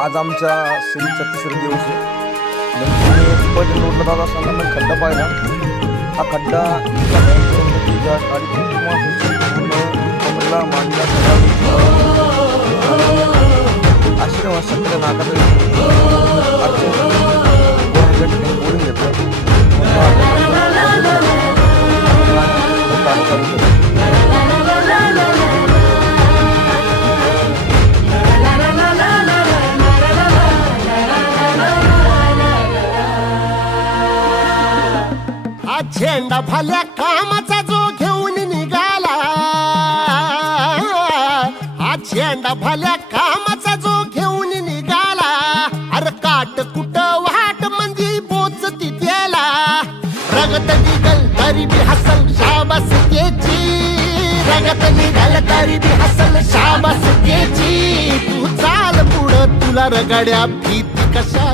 आज आमच्या सेवेचा तिसरा दिवस आहे. नेमकी पैठण रोडला जात असताना मी खड्डा पाहिला. हा खड्डा इतका भयंकर होता की ज्या गाडी खूप माणसाची पूर्ण कमरेला मांडला अशी वाजता नाकात बोलून घेतलं. झेंडा भल्या कामाचा जो घेऊन निघाला, हा झेंडा भल्या कामाचा जो घेऊन निघाला. अरे काट कुट वाट म्हणजे पोचती त्याला. रगत निघल तरी बी हसल शाबास त्याची, रगत निघल तरी बी हसल शाबास त्याची. तू चाल पुढं तुला रगड्या भीती कशा